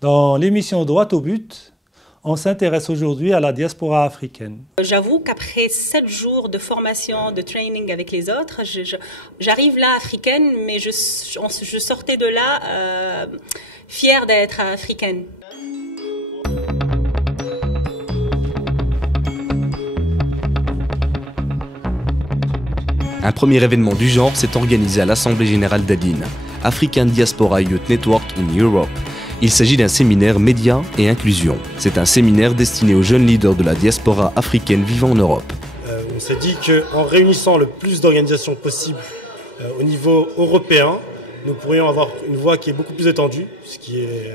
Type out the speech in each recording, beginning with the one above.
Dans l'émission Droit au but, on s'intéresse aujourd'hui à la diaspora africaine. J'avoue qu'après 7 jours de formation, de training avec les autres, j'arrive là africaine, mais je sortais de là fière d'être africaine. Un premier événement du genre s'est organisé à l'Assemblée générale d'Adine, African Diaspora Youth Network in Europe. Il s'agit d'un séminaire médias et inclusion. C'est un séminaire destiné aux jeunes leaders de la diaspora africaine vivant en Europe. On s'est dit qu'en réunissant le plus d'organisations possible au niveau européen, nous pourrions avoir une voix qui est beaucoup plus étendue, ce qui est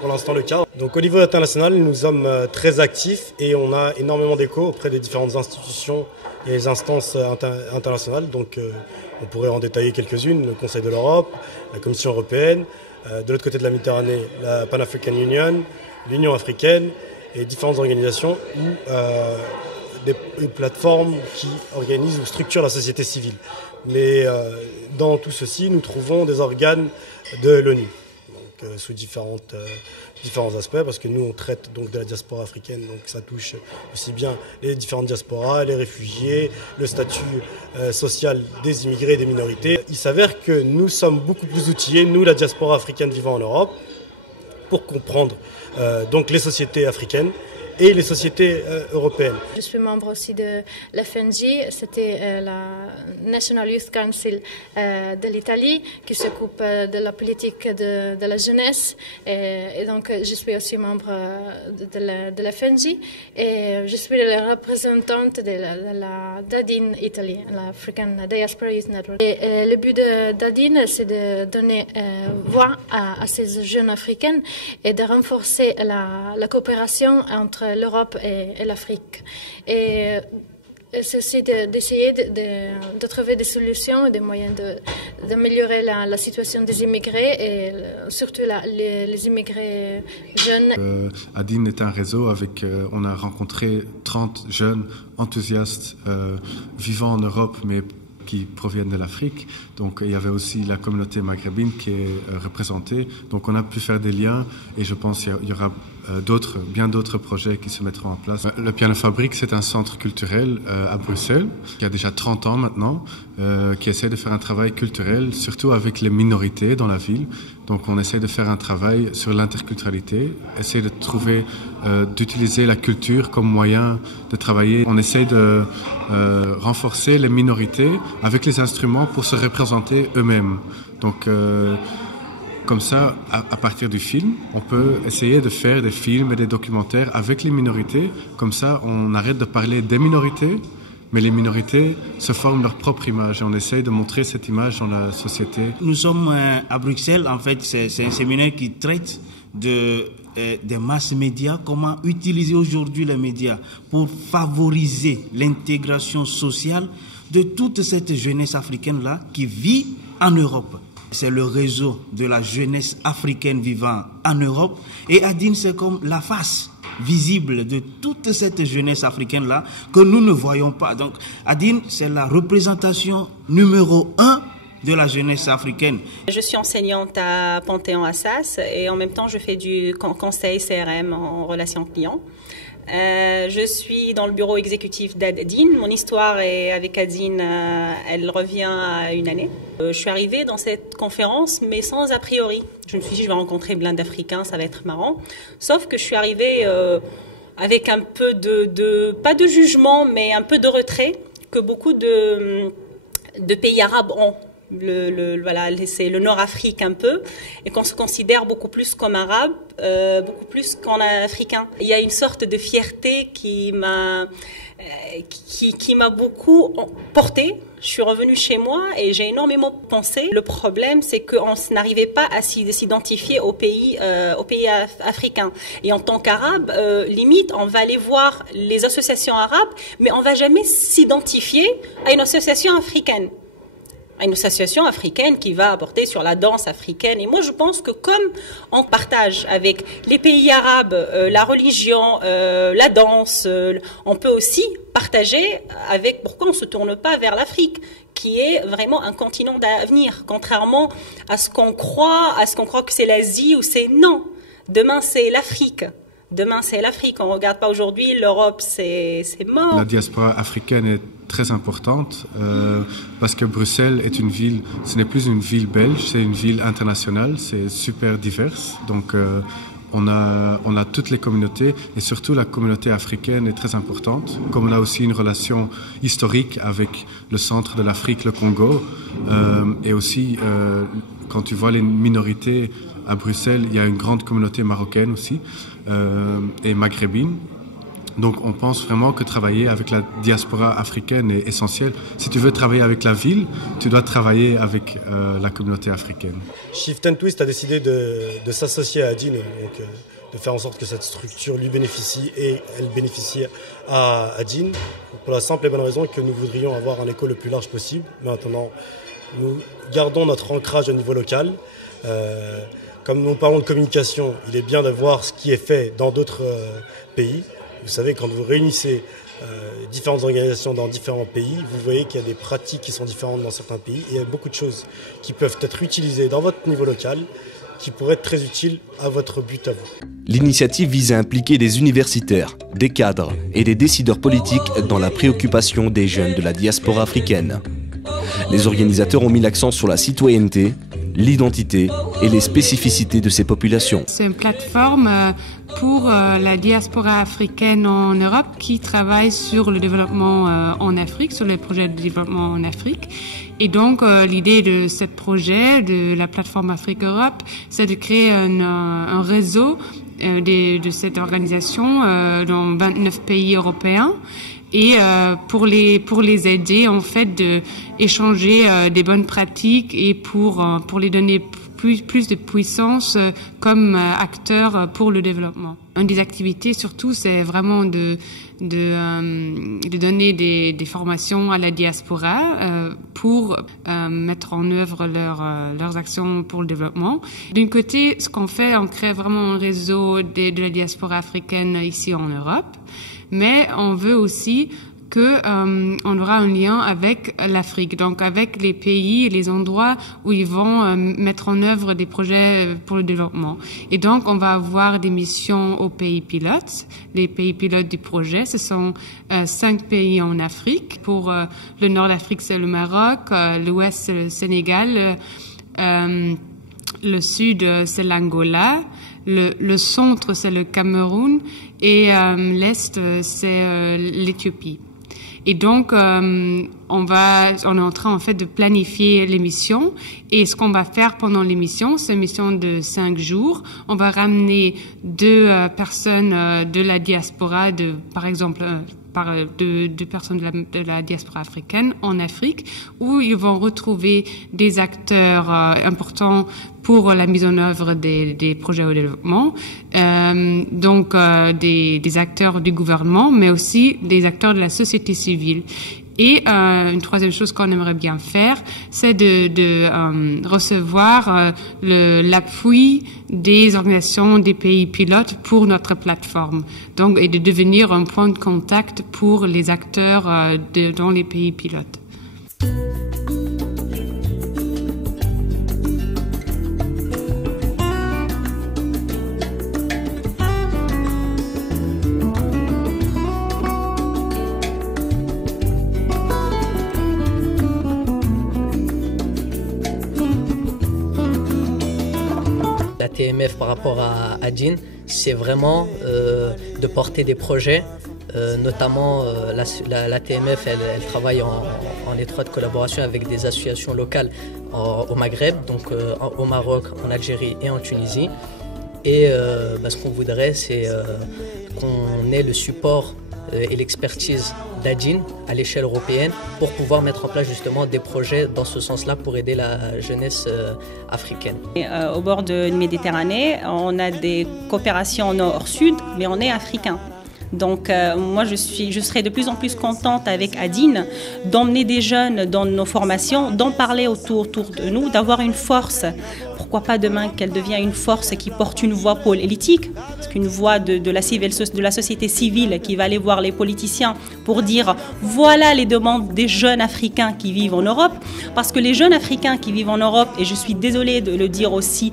pour l'instant le cas. Donc au niveau international, nous sommes très actifs et on a énormément d'écho auprès des différentes institutions et les instances internationales. Donc on pourrait en détailler quelques-unes, le Conseil de l'Europe, la Commission européenne, de l'autre côté de la Méditerranée, la Pan-African Union, l'Union africaine et différentes organisations ou des plateformes qui organisent ou structurent la société civile. Mais dans tout ceci, nous trouvons des organes de l'ONU, sous différents aspects, parce que nous on traite donc de la diaspora africaine, donc ça touche aussi bien les différentes diasporas, les réfugiés, le statut social des immigrés et des minorités. Il s'avère que nous sommes beaucoup plus outillés, nous la diaspora africaine vivant en Europe, pour comprendre donc les sociétés africaines et les sociétés européennes. Je suis membre aussi de l'FNJ, c'était la National Youth Council de l'Italie qui s'occupe de la politique de la jeunesse et donc je suis aussi membre de l'FNJ et je suis la représentante de d'Adine Italie, l'African Diaspora Youth Network. Et le but d'Adine, c'est de donner voix à ces jeunes africaines et de renforcer la coopération entre l'Europe et l'Afrique. Et c'est aussi d'essayer de trouver des solutions et des moyens d'améliorer la situation des immigrés et surtout les immigrés jeunes. Adine est un réseau avec, on a rencontré 30 jeunes enthousiastes vivant en Europe mais qui proviennent de l'Afrique. Donc il y avait aussi la communauté maghrébine qui est représentée. Donc on a pu faire des liens et je pense qu'il y aura bien d'autres projets qui se mettront en place. Le Piano Fabrique, c'est un centre culturel à Bruxelles qui a déjà 30 ans maintenant, qui essaie de faire un travail culturel, surtout avec les minorités dans la ville. Donc on essaie de faire un travail sur l'interculturalité, essayer de trouver, d'utiliser la culture comme moyen de travailler. On essaie de renforcer les minorités avec les instruments pour se représenter eux-mêmes. Donc comme ça, à partir du film, on peut essayer de faire des films et des documentaires avec les minorités. Comme ça, on arrête de parler des minorités, mais les minorités se forment leur propre image et on essaye de montrer cette image dans la société. Nous sommes à Bruxelles, en fait, c'est un séminaire qui traite des masses médias, comment utiliser aujourd'hui les médias pour favoriser l'intégration sociale de toute cette jeunesse africaine-là qui vit en Europe. C'est le réseau de la jeunesse africaine vivant en Europe et Adine, c'est comme la face visible de toute cette jeunesse africaine-là que nous ne voyons pas. Donc Adine, c'est la représentation numéro 1 de la jeunesse africaine. Je suis enseignante à Panthéon-Assas et en même temps je fais du conseil CRM en relation client. Je suis dans le bureau exécutif d'Adine. Mon histoire avec Adine, elle revient à une année. Je suis arrivée dans cette conférence, mais sans a priori. Je me suis dit, je vais rencontrer plein d'Africains, ça va être marrant. Sauf que je suis arrivée avec un peu pas de jugement, mais un peu de retrait que beaucoup de pays arabes ont. Voilà, c'est le Nord-Afrique un peu, et qu'on se considère beaucoup plus comme arabe, beaucoup plus qu'en africain. Il y a une sorte de fierté qui m'a beaucoup portée. Je suis revenue chez moi et j'ai énormément pensé. Le problème, c'est qu'on n'arrivait pas à s'identifier aux pays africains. Et en tant qu'arabe, limite, on va aller voir les associations arabes, mais on va jamais s'identifier à une association africaine. Une association africaine qui va apporter sur la danse africaine. Et moi, je pense que comme on partage avec les pays arabes la religion, la danse, on peut aussi partager avec pourquoi on ne se tourne pas vers l'Afrique, qui est vraiment un continent d'avenir, contrairement à ce qu'on croit que c'est l'Asie ou c'est non. Demain, c'est l'Afrique. Demain, c'est l'Afrique. On ne regarde pas aujourd'hui. L'Europe, c'est mort. La diaspora africaine est très importante parce que Bruxelles est une ville, ce n'est plus une ville belge, c'est une ville internationale, c'est super diverse. Donc, on a toutes les communautés et surtout la communauté africaine est très importante. Comme on a aussi une relation historique avec le centre de l'Afrique, le Congo, et aussi quand tu vois les minorités à Bruxelles, il y a une grande communauté marocaine aussi et maghrébine. Donc on pense vraiment que travailler avec la diaspora africaine est essentiel. Si tu veux travailler avec la ville, tu dois travailler avec la communauté africaine. Shift and Twist a décidé de s'associer à Adine, donc de faire en sorte que cette structure lui bénéficie et elle bénéficie à Adine, pour la simple et bonne raison que nous voudrions avoir un écho le plus large possible. Maintenant, nous gardons notre ancrage au niveau local. Comme nous parlons de communication, il est bien de voir ce qui est fait dans d'autres pays. Vous savez, quand vous réunissez différentes organisations dans différents pays, vous voyez qu'il y a des pratiques qui sont différentes dans certains pays. Et il y a beaucoup de choses qui peuvent être utilisées dans votre niveau local, qui pourraient être très utiles à votre but à vous. L'initiative vise à impliquer des universitaires, des cadres et des décideurs politiques dans la préoccupation des jeunes de la diaspora africaine. Les organisateurs ont mis l'accent sur la citoyenneté, l'identité et les spécificités de ces populations. C'est une plateforme pour la diaspora africaine en Europe qui travaille sur le développement en Afrique, sur les projets de développement en Afrique. Et donc, l'idée de ce projet, de la plateforme Afrique-Europe, c'est de créer un réseau de cette organisation dans 29 pays européens. Et pour les aider en fait de échanger des bonnes pratiques et pour les donner plus de puissance comme acteurs pour le développement. Une des activités surtout c'est vraiment de donner des formations à la diaspora pour mettre en œuvre leurs actions pour le développment. D'un côté, ce qu'on fait, on crée vraiment un réseau de la diaspora africaine ici en Europe. Mais on veut aussi on aura un lien avec l'Afrique, donc avec les pays et les endroits où ils vont mettre en œuvre des projets pour le développement. Et donc, on va avoir des missions aux pays pilotes. Les pays pilotes du projet, ce sont 5 pays en Afrique. Pour le nord de l'Afrique, c'est le Maroc, l'ouest, c'est le Sénégal, le sud, c'est l'Angola, le centre, c'est le Cameroun et l'est, c'est l'Éthiopie. Et donc, on est en train en fait de planifier les missions. Et ce qu'on va faire pendant les missions, c'est une mission de 5 jours. On va ramener 2 personnes de la diaspora, par exemple, deux personnes de la diaspora africaine en Afrique, où ils vont retrouver des acteurs importants pour la mise en œuvre des projets au développement, donc des acteurs du gouvernement, mais aussi des acteurs de la société civile. Et une troisième chose qu'on aimerait bien faire, c'est de recevoir l'appui des organisations des pays pilotes pour notre plateforme. Donc, et de devenir un point de contact pour les acteurs dans les pays pilotes. La TMF par rapport à Adine, c'est vraiment de porter des projets, notamment la TMF, elle travaille en étroite collaboration avec des associations locales au Maghreb, donc au Maroc, en Algérie et en Tunisie. Et ce qu'on voudrait, c'est qu'on ait le support et l'expertise d'Adine à l'échelle européenne pour pouvoir mettre en place justement des projets dans ce sens-là pour aider la jeunesse africaine. Au bord de Méditerranée, on a des coopérations nord-sud, mais on est africain. Donc moi je serai de plus en plus contente avec Adine d'emmener des jeunes dans nos formations, d'en parler autour de nous, d'avoir une force. Pourquoi pas demain qu'elle devienne une force qui porte une voix politique, parce qu'une voix de la société civile qui va aller voir les politiciens pour dire voilà les demandes des jeunes Africains qui vivent en Europe. Parce que les jeunes Africains qui vivent en Europe, et je suis désolée de le dire aussi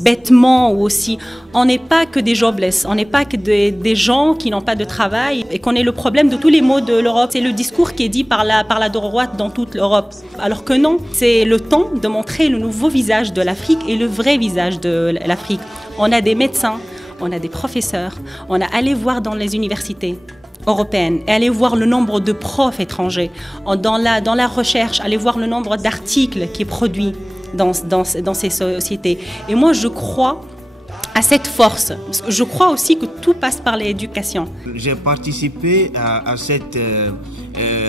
bêtement ou aussi, on n'est pas que des jobless, on n'est pas que des gens qui n'ont pas de travail et qu'on est le problème de tous les maux de l'Europe. C'est le discours qui est dit par la droite dans toute l'Europe. Alors que non, c'est le temps de montrer le nouveau visage de l'Afrique et le vrai visage de l'Afrique. On a des médecins, on a des professeurs, on a allé voir dans les universités européennes et aller voir le nombre de profs étrangers. Dans la recherche, aller voir le nombre d'articles qui est produit dans ces sociétés. Et moi, je crois à cette force. Parce que je crois aussi que tout passe par l'éducation. J'ai participé à cette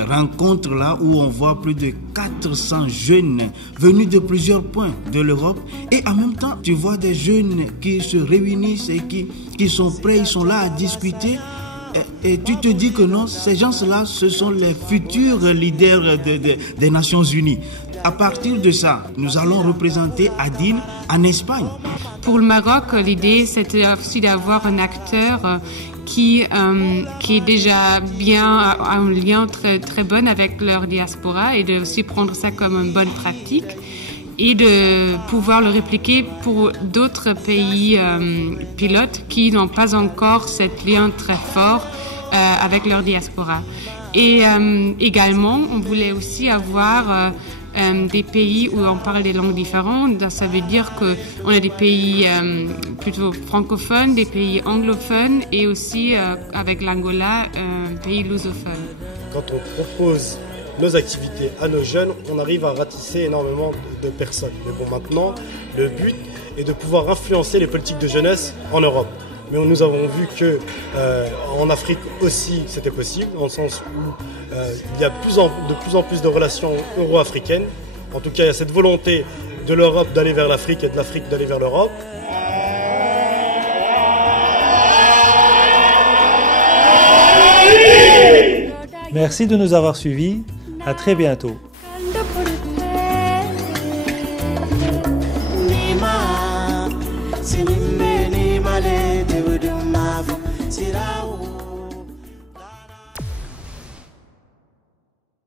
rencontre-là où on voit plus de 400 jeunes venus de plusieurs points de l'Europe. Et en même temps, tu vois des jeunes qui se réunissent et qui sont prêts, ils sont là à discuter. Et tu te dis que non, ces gens-là, ce sont les futurs leaders des Nations Unies. À partir de ça, nous allons représenter Adine en Espagne. Pour le Maroc, l'idée, c'était aussi d'avoir un acteur qui est déjà bien, a un lien très, très bon avec leur diaspora et de aussi prendre ça comme une bonne pratique et de pouvoir le répliquer pour d'autres pays pilotes qui n'ont pas encore ce lien très fort avec leur diaspora. Et également, on voulait aussi avoir des pays où on parle des langues différentes. Ça veut dire qu'on a des pays plutôt francophones, des pays anglophones et aussi avec l'Angola, un pays lusophone. Quand on propose nos activités à nos jeunes, on arrive à ratisser énormément de personnes. Mais bon, maintenant, le but est de pouvoir influencer les politiques de jeunesse en Europe. Mais nous avons vu que en Afrique aussi c'était possible, dans le sens où il y a de plus en plus de relations euro-africaines. En tout cas, il y a cette volonté de l'Europe d'aller vers l'Afrique et de l'Afrique d'aller vers l'Europe. Merci de nous avoir suivis. À très bientôt. Singing